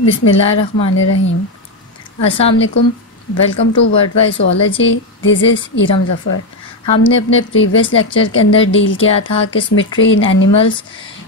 बिस्मिल्लाहिर्रहमानिर्रहीम। अस्सलाम वालेकुम। Welcome to world wide zoology. This is Iram Zafar. हमने अपने प्रीवियस लेक्चर के अंदर डील किया था कि सिमेट्री इन एनिमल्स,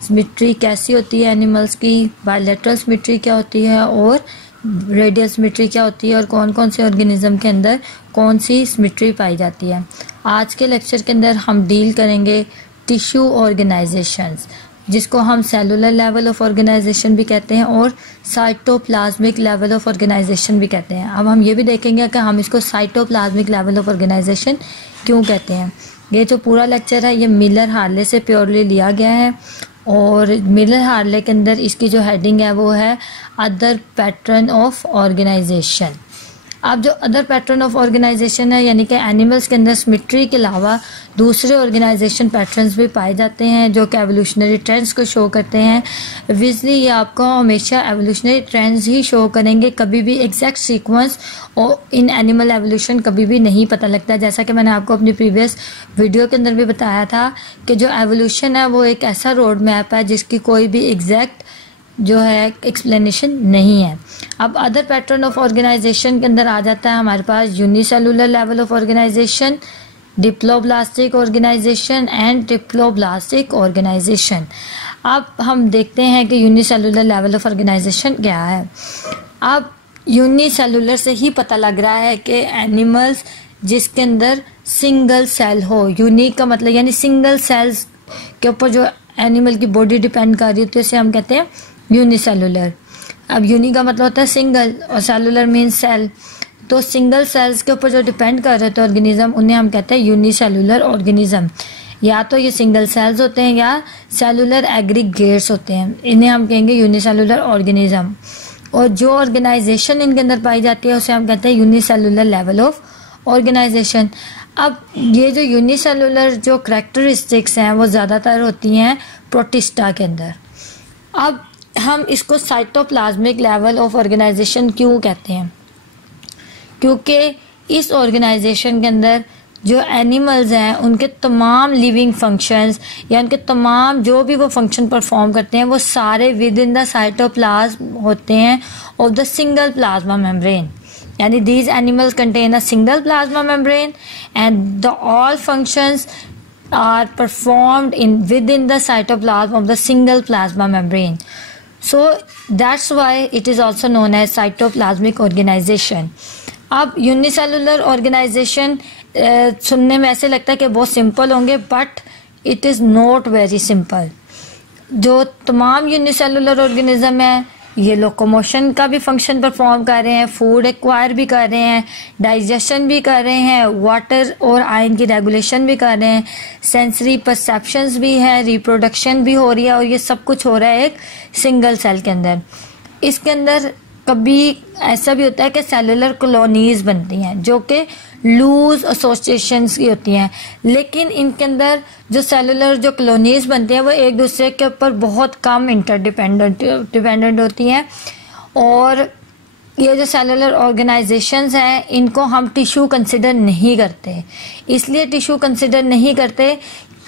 सिमेट्री कैसी होती है एनिमल्स की, बायलैटरल सिमेट्री क्या होती है और रेडियल सिमेट्री क्या होती है और कौन कौन से ऑर्गेनिज्म के अंदर कौन सी सिमेट्री पाई जाती है। आज के लेक्चर के अंदर हम डील करेंगे टिश्यू ऑर्गेनाइजेशंस, जिसको हम सेलुलर लेवल ऑफ ऑर्गेनाइजेशन भी कहते हैं और साइटोप्लाज्मिक लेवल ऑफ ऑर्गेनाइजेशन भी कहते हैं। अब हम ये भी देखेंगे कि हम इसको साइटोप्लाज्मिक लेवल ऑफ ऑर्गेनाइजेशन क्यों कहते हैं। ये जो पूरा लेक्चर है ये मिलर हार्ले से प्योरली लिया गया है और मिलर हार्ले के अंदर इसकी जो हेडिंग है वो है अदर पैटर्न ऑफ ऑर्गेनाइजेशन। अब जो अदर पैटर्न ऑफ ऑर्गेनाइजेशन है यानी कि एनिमल्स के अंदर सिमेट्री के अलावा दूसरे ऑर्गेनाइजेशन पैटर्न्स भी पाए जाते हैं जो कि एवोल्यूशनरी ट्रेंड्स को शो करते हैं। विजली ये आपको हमेशा एवोल्यूशनरी ट्रेंड्स ही शो करेंगे, कभी भी एग्जैक्ट सीक्वेंस और इन एनिमल एवोल्यूशन कभी भी नहीं पता लगता। जैसा कि मैंने आपको अपनी प्रीवियस वीडियो के अंदर भी बताया था कि जो एवोल्यूशन है वो एक ऐसा रोड मैप है जिसकी कोई भी एग्जैक्ट जो है एक्सप्लेनेशन नहीं है। अब अदर पैटर्न ऑफ ऑर्गेनाइजेशन के अंदर आ जाता है हमारे पास unicellular level of organization, diploblastic organization and triploblastic organization. अब हम देखते हैं कि यूनिसेलुलर लेवल ऑफ ऑर्गेनाइजेशन क्या है। अब यूनिसेलुलर से ही पता लग रहा है कि एनिमल्स जिसके अंदर सिंगल सेल हो, यूनिक का मतलब यानी सिंगल सेल्स के ऊपर जो एनिमल की बॉडी डिपेंड कर रही होती है उसे हम कहते हैं यूनिसेलुलर। अब यूनि का मतलब होता है सिंगल और सेलुलर मीन्स सेल, तो सिंगल सेल्स के ऊपर जो डिपेंड कर रहे होते हैं ऑर्गेनिज्म उन्हें हम कहते हैं यूनिसेलुलर ऑर्गेनिज्म। या तो ये सिंगल सेल्स होते हैं या सेलुलर एग्रीगेट्स होते हैं, इन्हें हम कहेंगे यूनिसेलुलर ऑर्गेनिज्म। और जो ऑर्गेनाइजेशन इनके अंदर पाई जाती है उसे हम कहते हैं यूनिसेलुलर लेवल ऑफ ऑर्गेनाइजेशन। अब ये जो यूनिसेलुलर जो करैक्टरिस्टिक्स हैं वो ज़्यादातर होती हैं प्रोटिस्टा के अंदर। अब हम इसको साइटोप्लाज्मिक लेवल ऑफ ऑर्गेनाइजेशन क्यों कहते हैं, क्योंकि इस ऑर्गेनाइजेशन के अंदर जो एनिमल्स हैं उनके तमाम लिविंग फंक्शंस या उनके तमाम जो भी वो फंक्शन परफॉर्म करते हैं वो सारे विद इन द साइटोप्लाज्म होते हैं of the single plasma membrane. Yani these animals contain a single plasma membrane and the all functions are performed within the cytoplasm of the single plasma membrane. So that's why it is also known as cytoplasmic organization. अब unicellular organisation सुनने में ऐसे लगता है कि बहुत simple होंगे, but it is not very simple. जो तमाम यूनिसेलुलर ऑर्गेनिज्म है ये लोकोमोशन का भी फंक्शन परफॉर्म कर रहे हैं, फूड एक्वायर भी कर रहे हैं, डाइजेशन भी कर रहे हैं, वाटर और आयन की रेगुलेशन भी कर रहे हैं, सेंसरी परसेप्शंस भी है, रिप्रोडक्शन भी हो रही है और ये सब कुछ हो रहा है एक सिंगल सेल के अंदर। इसके अंदर कभी ऐसा भी होता है कि सेलुलर कॉलोनीज बनती हैं जो कि लूज एसोसिएशंस की होती हैं, लेकिन इनके अंदर जो सेलुलर जो कॉलोनीज बनती हैं वो एक दूसरे के ऊपर बहुत कम इंटरडिपेंडेंट होती हैं। और ये जो सेलुलर ऑर्गेनाइजेशंस हैं इनको हम टिश्यू कंसिडर नहीं करते। इसलिए टिश्यू कंसिडर नहीं करते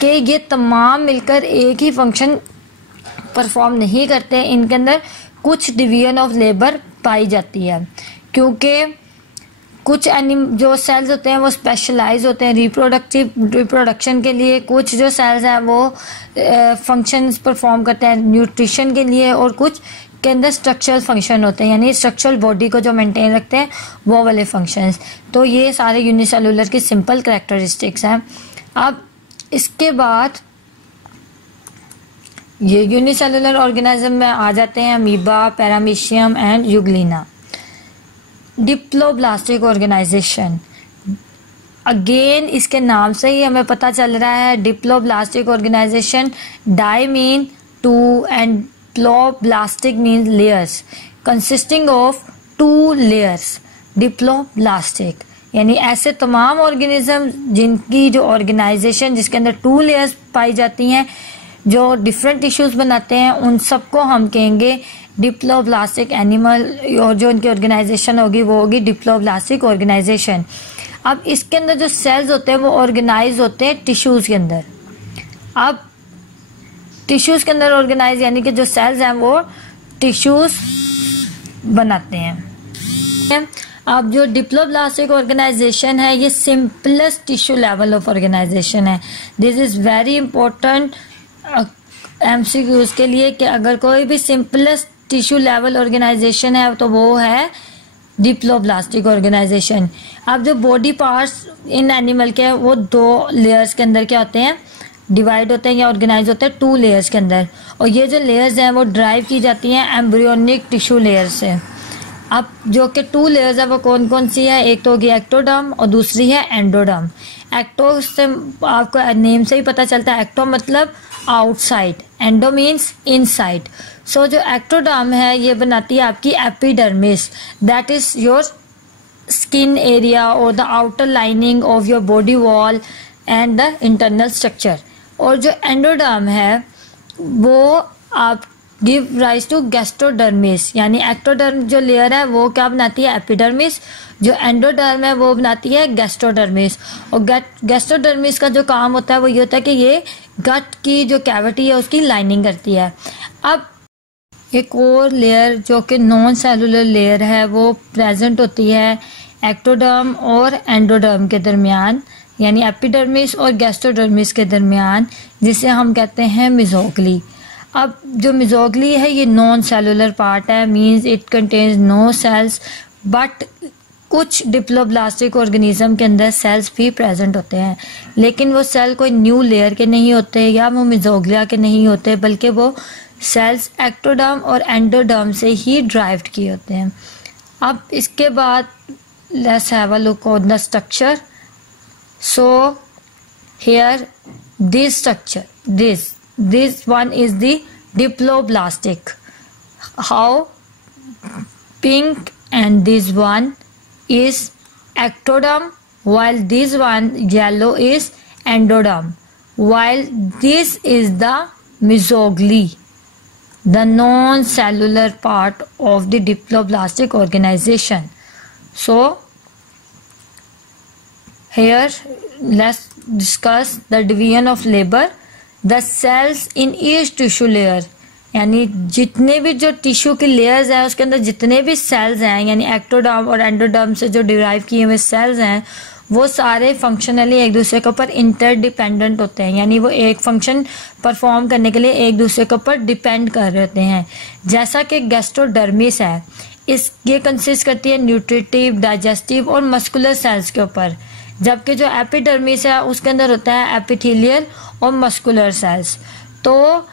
कि ये तमाम मिलकर एक ही फंक्शन परफॉर्म नहीं करते, इनके अंदर कुछ डिवीजन ऑफ लेबर पाई जाती है, क्योंकि कुछ जो सेल्स होते हैं वो स्पेशलाइज होते हैं रिप्रोडक्शन के लिए, कुछ जो सेल्स हैं वो फंक्शंस परफॉर्म करते हैं न्यूट्रिशन के लिए, और कुछ के अंदर स्ट्रक्चरल फंक्शन होते हैं यानी स्ट्रक्चरल बॉडी को जो मेंटेन रखते हैं वो वाले फंक्शंस। तो ये सारे यूनिसेलुलर की सिंपल कैरेक्टरिस्टिक्स हैं। अब इसके बाद ये यूनिसेलुलर ऑर्गेनिज्म में आ जाते हैं amoeba, paramecium and euglena. Diploblastic organization, again इसके नाम से ही हमें पता चल रहा है diploblastic organization, di mean two and ploblastic mean layers consisting of 2 layers. Diploblastic यानी ऐसे तमाम ऑर्गेनिज्म जिनकी जो ऑर्गेनाइजेशन जिसके अंदर 2 लेयर्स पाई जाती हैं जो डिफरेंट टिश्यूज बनाते हैं उन सबको हम कहेंगे डिप्लोब्लास्टिक एनिमल, और जो उनकी ऑर्गेनाइजेशन होगी वो होगी डिप्लोब्लास्टिक ऑर्गेनाइजेशन। अब इसके अंदर जो सेल्स होते हैं वो ऑर्गेनाइज होते हैं टिश्यूज के अंदर। अब टिश्यूज के अंदर ऑर्गेनाइज यानी कि जो सेल्स हैं वो टिश्यूज बनाते हैं। अब जो डिप्लोब्लास्टिक ऑर्गेनाइजेशन है ये simplest tissue level of organization है। This is very important MCQs के लिए कि अगर कोई भी सिंपलेस्ट टिश्यू लेवल ऑर्गेनाइजेशन है तो वो है डिप्लोब्लास्टिक ऑर्गेनाइजेशन। अब जो बॉडी पार्ट्स इन एनिमल के वो 2 लेयर्स के अंदर क्या होते हैं, डिवाइड होते हैं या ऑर्गेनाइज होते हैं 2 लेयर्स के अंदर, और ये जो लेयर्स हैं वो ड्राइव की जाती हैं एम्ब्रियोनिक टिश्यू लेयर से। अब जो कि 2 लेयर्स है वो कौन कौन सी है, एक तो होगी एक्टोडर्म और दूसरी है एंडोडर्म। एक्टो से आपको नेम से ही पता चलता है, एक्टो मतलब outside, endo means inside. So जो एक्टोडर्म है ये बनाती है आपकी epidermis, that is your skin area और the outer lining of your body wall and the internal structure. और जो एंडोडर्म है वो आप गिव राइज टू गैस्ट्रोडर्मिस, यानी एक्टोडर्म जो लेयर है वो क्या बनाती है, एपिडर्मिस, जो एंडोडर्म है वो बनाती है गैस्ट्रोडर्मिस। और गैस्ट्रोडर्मिस का जो काम होता है वो ये होता है कि ये गट की जो कैविटी है उसकी लाइनिंग करती है। अब एक और लेयर जो कि नॉन सेलुलर लेयर है वो प्रेजेंट होती है एक्टोडर्म और एंडोडर्म के दरमियान, यानी एपिडर्मिस और गैस्ट्रोडर्मिस के दरमियान, जिसे हम कहते हैं मेसोग्ली। अब जो मेसोग्ली है ये नॉन सेलुलर पार्ट है, means it contains no cells, but कुछ डिप्लोब्लास्टिक ऑर्गेनिज्म के अंदर सेल्स भी प्रेजेंट होते हैं, लेकिन वो सेल कोई न्यू लेयर के नहीं होते या वो मेसोग्लिया के नहीं होते, बल्कि वो सेल्स एक्टोडर्म और एंडोडर्म से ही ड्राइव्ड किए होते हैं। अब इसके बाद let's have a look on the structure. So here this structure, this one is the diploblastic, how pink, and this one is ectoderm, while this one yellow is endoderm, while this is the mesoglea, the non-cellular part of the diploblastic organization. So here let's discuss the division of labor. The cells in each tissue layer, यानी जितने भी जो tissue की layers हैं उसके अंदर जितने भी सेल्स हैं, यानी एक्टोडर्म और एंडोडर्म से जो डिराइव किए हुए सेल्स हैं वो सारे फंक्शनली एक दूसरे के ऊपर इंटरडिपेंडेंट होते हैं, यानी वो एक फंक्शन परफॉर्म करने के लिए एक दूसरे के ऊपर डिपेंड कर रहे होते हैं। जैसा कि गैस्ट्रोडर्मिस है, ये कंसिस्ट करती है न्यूट्रिटिव, डाइजेस्टिव और मस्कुलर सेल्स के ऊपर, जबकि जो एपिडर्मिस है उसके अंदर होता है एपिथेलियल और मस्कुलर सेल्स। तो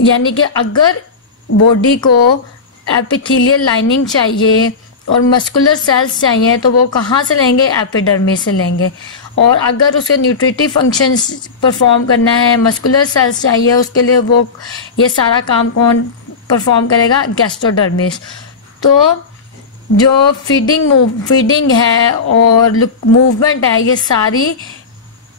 यानी कि अगर बॉडी को एपिथेलियल लाइनिंग चाहिए और मस्कुलर सेल्स चाहिए तो वो कहाँ से लेंगे, एपिडर्मिस से लेंगे। और अगर उसे न्यूट्रिटिव फंक्शंस परफॉर्म करना है, मस्कुलर सेल्स चाहिए, उसके लिए वो ये सारा काम कौन परफॉर्म करेगा, गैस्ट्रोडर्मिस। तो जो फीडिंग है और मूवमेंट है ये सारी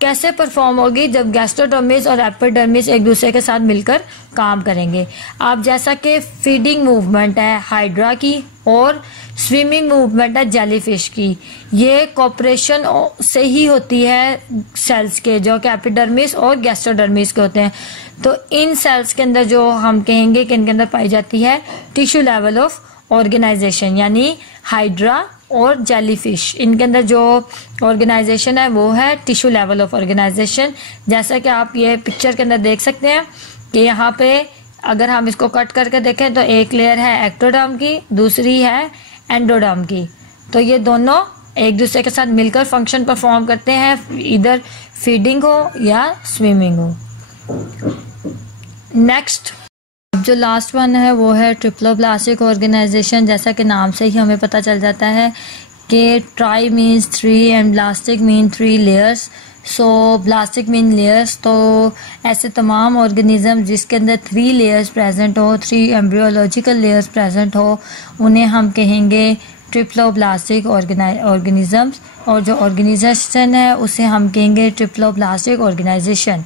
कैसे परफॉर्म होगी, जब गैस्ट्रोडर्मिस और एपिडर्मिस एक दूसरे के साथ मिलकर काम करेंगे। अब जैसा कि फीडिंग मूवमेंट है हाइड्रा की और स्विमिंग मूवमेंट है जेलीफिश की, ये कॉपरेशन से ही होती है सेल्स के, जो कि एपिडर्मिस और गैस्ट्रोडर्मिस के होते हैं। तो इन सेल्स के अंदर जो हम कहेंगे कि इनके अंदर पाई जाती है टिश्यू लेवल ऑफ ऑर्गेनाइजेशन, यानी हाइड्रा और जेलीफिश, इनके अंदर जो ऑर्गेनाइजेशन है वो है टिश्यू लेवल ऑफ ऑर्गेनाइजेशन। जैसा कि आप ये पिक्चर के अंदर देख सकते हैं कि यहाँ पे अगर हम इसको कट करके देखें तो एक लेयर है एक्टोडर्म की, दूसरी है एंडोडर्म की। तो ये दोनों एक दूसरे के साथ मिलकर फंक्शन परफॉर्म करते हैं, इधर फीडिंग हो या स्विमिंग हो। नेक्स्ट जो लास्ट वन है वो है ट्रिप्लोब्लास्टिक ऑर्गेनाइजेशन। जैसा कि नाम से ही हमें पता चल जाता है कि tri means 3 and blastic mean 3 layers. So blastic mean layers, तो ऐसे तमाम ऑर्गेनिज्म जिसके अंदर 3 लेयर्स प्रेजेंट हो, 3 एम्ब्रियोलॉजिकल लेयर्स प्रेजेंट हो, उन्हें हम कहेंगे ट्रिप्लोब्लास्टिक ऑर्गेनिजम्स। और जो ऑर्गेनाइजेशन है उसे हम कहेंगे ट्रिप्लोब्लास्टिक ऑर्गेनाइजेशन।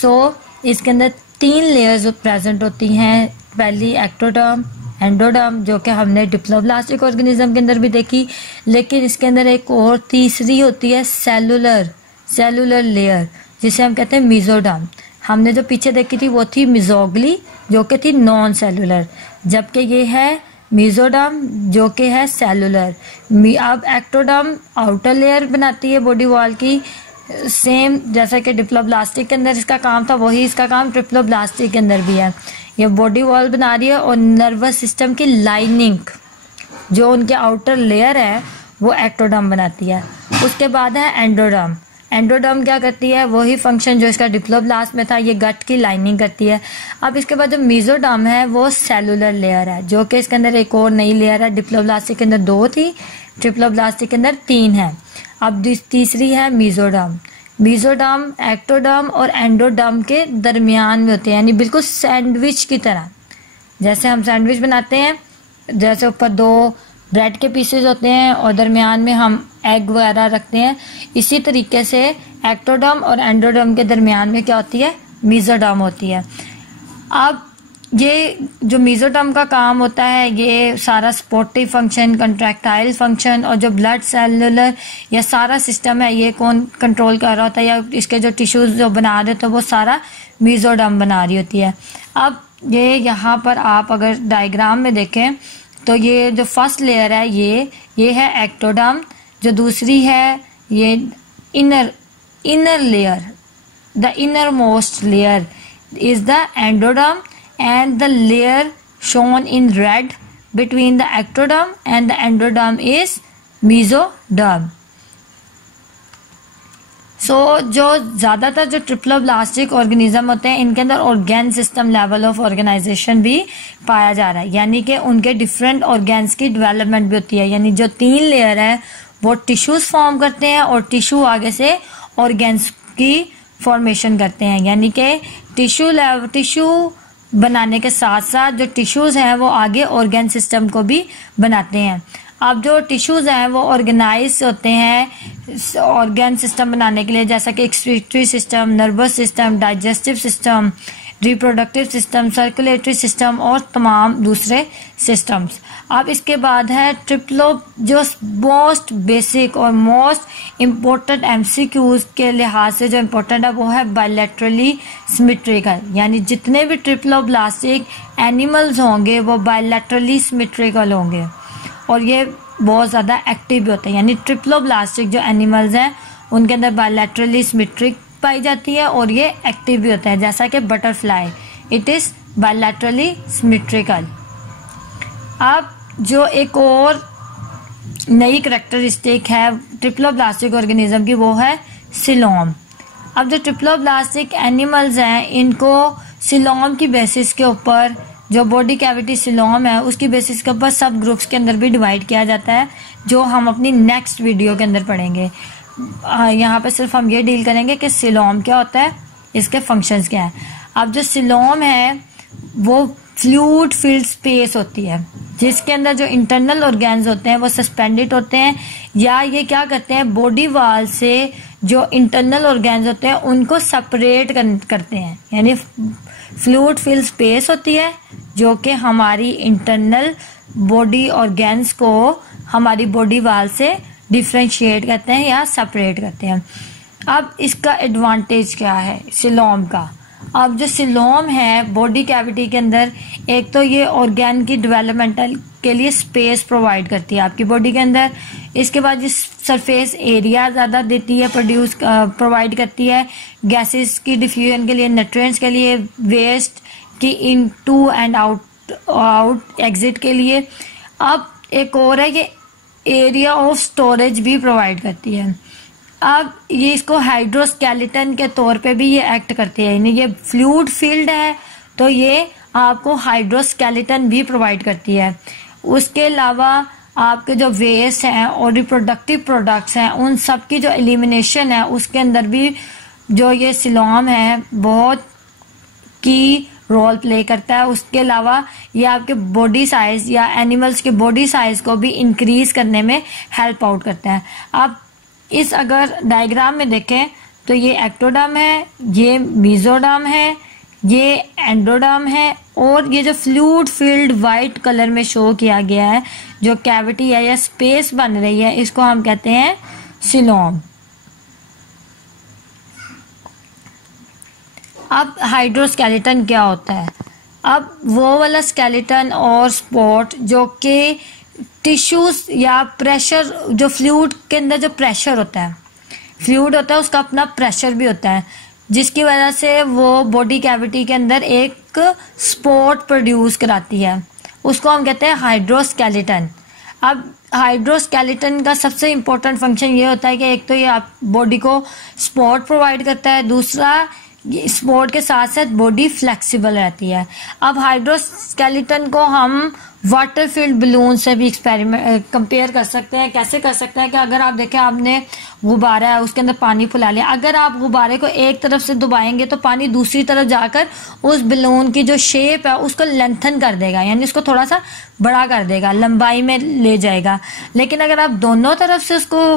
सो इसके अंदर 3 लेयर्स प्रेजेंट होती हैं, पहली एक्टोडर्म, एंडोडर्म, जो कि हमने डिप्लोब्लास्टिक ऑर्गेनिज्म के अंदर भी देखी, लेकिन इसके अंदर एक और तीसरी होती है सेलुलर लेयर, जिसे हम कहते हैं मेसोडर्म। हमने जो पीछे देखी थी वो थी मेसोग्ली, जो कि थी नॉन सेलुलर, जबकि ये है मेसोडर्म जो कि है सेलुलर। अब एक्टोडर्म आउटर लेयर बनाती है बॉडी वॉल की, सेम जैसा कि डिप्लोब्लास्टिक के अंदर इसका काम था वही इसका काम ट्रिप्लोब्लास्टिक के अंदर भी है। ये बॉडी वॉल बना रही है और नर्वस सिस्टम की लाइनिंग जो उनके आउटर लेयर है वो एक्टोडर्म बनाती है। उसके बाद है एंडोडर्म। एंडोडर्म क्या करती है, वही फंक्शन जो इसका डिप्लोब्लास्ट में था, ये गट की लाइनिंग करती है। अब इसके बाद जो मेसोडर्म है वो सेलुलर लेयर है, जो कि इसके अंदर एक और नई लेयर है। डिप्लोब्लास्टिक के अंदर 2 थी, ट्रिप्लोब्लास्टिक के अंदर 3 है। अब तीसरी है मेसोडर्म। मेसोडर्म एक्टोडर्म और एंडोडर्म के दरमियान में होते हैं, यानी बिल्कुल सैंडविच की तरह। जैसे हम सैंडविच बनाते हैं, जैसे ऊपर 2 ब्रेड के पीसेस होते हैं और दरमियान में हम एग वगैरह रखते हैं, इसी तरीके से एक्टोडर्म और एंडोडर्म के दरमियान में क्या होती है, मेसोडर्म होती है। अब ये जो मेसोडर्म का काम होता है, ये सारा सपोर्टिव फंक्शन, कंट्रैक्टाइल फंक्शन और जो ब्लड सेलुलर या सारा सिस्टम है ये कौन कंट्रोल कर रहा होता है, या इसके जो टिश्यूज जो बना रहे थे वो सारा मेसोडर्म बना रही होती है। अब ये यहाँ पर आप अगर डायग्राम में देखें तो ये जो फर्स्ट लेयर है ये है एक्टोडर्म, जो दूसरी है ये inner layer, the inner most layer is the endoderm and the layer shown in red between the ectoderm and the endoderm is mesoderm. जो ज़्यादातर जो ट्रिप्लोब्लास्टिक ऑर्गेनिज्म होते हैं इनके अंदर organ system level of organisation भी पाया जा रहा है, यानी कि उनके डिफरेंट ऑर्गेन्स की डेवलपमेंट भी होती है। यानी जो 3 लेयर है वो टिश्यूज फॉर्म करते हैं और टिश्यू आगे से ऑर्गेन्स की फॉर्मेशन करते हैं, यानी कि टिश्यू बनाने के साथ साथ जो टिश्यूज हैं वो आगे ऑर्गेन सिस्टम को भी बनाते हैं। अब जो टिश्यूज हैं वो ऑर्गेनाइज होते हैं ऑर्गेन सिस्टम बनाने के लिए, जैसा कि excretory system, nervous system, digestive system, reproductive system, circulatory system और तमाम दूसरे सिस्टम्स। अब इसके बाद है जो मोस्ट बेसिक और मोस्ट इम्पोर्टेंट एमसीक्यूज के लिहाज से जो इम्पोर्टेंट है वो है बायलैटरली सिमेट्रिकल, यानी जितने भी ट्रिप्लोब्लास्टिक एनिमल्स होंगे वो बायलैटरली सिमेट्रिकल होंगे और ये बहुत ज़्यादा एक्टिव भी होते हैं। यानी ट्रिप्लोब्लास्टिक जो एनिमल्स हैं उनके अंदर बायलैटरली सिमेट्रिक पाई जाती है और ये एक्टिव भी होते हैं, जैसा कि butterfly, it is bilaterally symmetrical. अब जो एक और नई करैक्टरिस्टिक है ट्रिप्लोब्लास्टिक ऑर्गेनिज्म की वो है सिलोम। अब जो ट्रिप्लोब्लास्टिक एनिमल्स हैं इनको सिलोम की बेसिस के ऊपर, जो बॉडी कैविटी सिलोम है उसकी बेसिस के ऊपर सब ग्रुप्स के अंदर भी डिवाइड किया जाता है, जो हम अपनी नेक्स्ट वीडियो के अंदर पढ़ेंगे। यहाँ पे सिर्फ हम ये डील करेंगे कि सिलोम क्या होता है, इसके फंक्शंस क्या है। अब जो सिलोम है वो फ्लूइड फिल्ड स्पेस होती है जिसके अंदर जो इंटरनल ऑर्गेन्स होते हैं वो सस्पेंडेड होते हैं, या ये क्या करते हैं बॉडी वॉल से जो इंटरनल ऑर्गेन्स होते हैं उनको सेपरेट करते हैं। यानी फ्लूइड फिल्ड स्पेस होती है जो कि हमारी इंटरनल बॉडी ऑर्गेन्स को हमारी बॉडी वॉल से डिफ्रेंशिएट करते हैं या सेपरेट करते हैं। अब इसका एडवांटेज क्या है सिलोम का। अब जो सिलोम है बॉडी कैविटी के अंदर एक तो ये ऑर्गेन की डेवलपमेंटल के लिए स्पेस प्रोवाइड करती है आपकी बॉडी के अंदर। इसके बाद ये सरफेस एरिया ज़्यादा देती है, प्रोवाइड करती है गैसेस की डिफ्यूजन के लिए, न्यूट्रिएंट्स के लिए, वेस्ट की इन टू एंड आउट एग्जिट के लिए। अब एक और है कि एरिया ऑफ स्टोरेज भी प्रोवाइड करती है। अब ये इसको हाइड्रोस्केलेटन के तौर पे भी ये एक्ट करती है, यानी ये फ्लूइड फील्ड है तो ये आपको हाइड्रोस्केलेटन भी प्रोवाइड करती है। उसके अलावा आपके जो वेस्ट हैं और रिप्रोडक्टिव प्रोडक्ट्स हैं उन सब की जो एलिमिनेशन है उसके अंदर भी जो ये सिलोम है बहुत की रोल प्ले करता है। उसके अलावा ये आपके बॉडी साइज या एनिमल्स के बॉडी साइज को भी इंक्रीज करने में हेल्प आउट करता है। अब इस अगर डायग्राम में देखें तो ये एक्टोडर्म है, ये मेसोडर्म है, ये एंडोडर्म है और ये जो फ्लूइड फील्ड वाइट कलर में शो किया गया है जो कैविटी है या स्पेस बन रही है इसको हम कहते हैं सिलोम। अब हाइड्रोस्केलेटन क्या होता है? अब वो वाला स्केलेटन और स्पॉट जो कि टिश्यूज या प्रेशर, जो फ्लूइड के अंदर जो प्रेशर होता है, फ्लूइड होता है उसका अपना प्रेशर भी होता है, जिसकी वजह से वो बॉडी कैविटी के अंदर एक स्पॉट प्रोड्यूस कराती है, उसको हम कहते हैं हाइड्रोस्केलेटन। अब हाइड्रोस्केलेटन का सबसे इम्पोर्टेंट फंक्शन ये होता है कि एक तो ये आप बॉडी को सपोर्ट प्रोवाइड करता है, दूसरा स्पोर्ट के साथ साथ बॉडी फ्लेक्सिबल रहती है। अब हाइड्रोस्केलेटन को हम वाटर फील्ड बलून से भी एक्सपेरिमेंट कंपेयर कर सकते हैं। कैसे कर सकते हैं कि अगर आप देखें आपने गुब्बारा है, उसके अंदर पानी फुला लिया, अगर आप गुब्बारे को एक तरफ से दबाएंगे तो पानी दूसरी तरफ जाकर उस बलून की जो शेप है उसको लेंथन कर देगा, यानी उसको थोड़ा सा बड़ा कर देगा, लंबाई में ले जाएगा। लेकिन अगर आप दोनों तरफ से उसको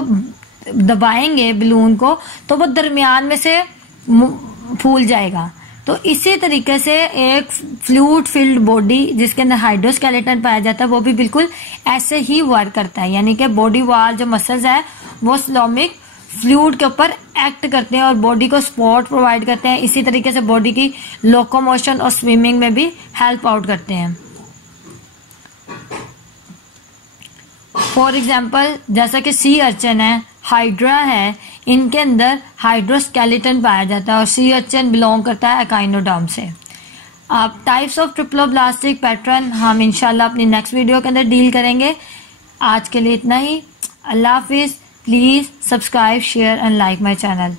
दबाएंगे बलून को तो वो दरमियान में से फूल जाएगा। तो इसी तरीके से एक फ्लूइड फिल्ड बॉडी जिसके अंदर हाइड्रोस्केलेटन पाया जाता है वो भी बिल्कुल ऐसे ही वर्क करता है, यानी कि बॉडी वाल जो मसल्स है वो स्लोमिक फ्लूइड के ऊपर एक्ट करते हैं और बॉडी को सपोर्ट प्रोवाइड करते हैं। इसी तरीके से बॉडी की लोकोमोशन और स्विमिंग में भी हेल्प आउट करते हैं। फॉर एग्जाम्पल जैसा कि सी अर्चन है, हाइड्रा है, इनके अंदर हाइड्रोस्केलेटन पाया जाता है और सी अर्चन बिलोंग करता है एकाइनोडर्म से। अब टाइप्स ऑफ ट्रिप्लोब्लास्टिक पैटर्न हम इंशाल्लाह अपनी नेक्स्ट वीडियो के अंदर डील करेंगे। आज के लिए इतना ही। अल्लाह हाफिज। Please subscribe, share and like my channel.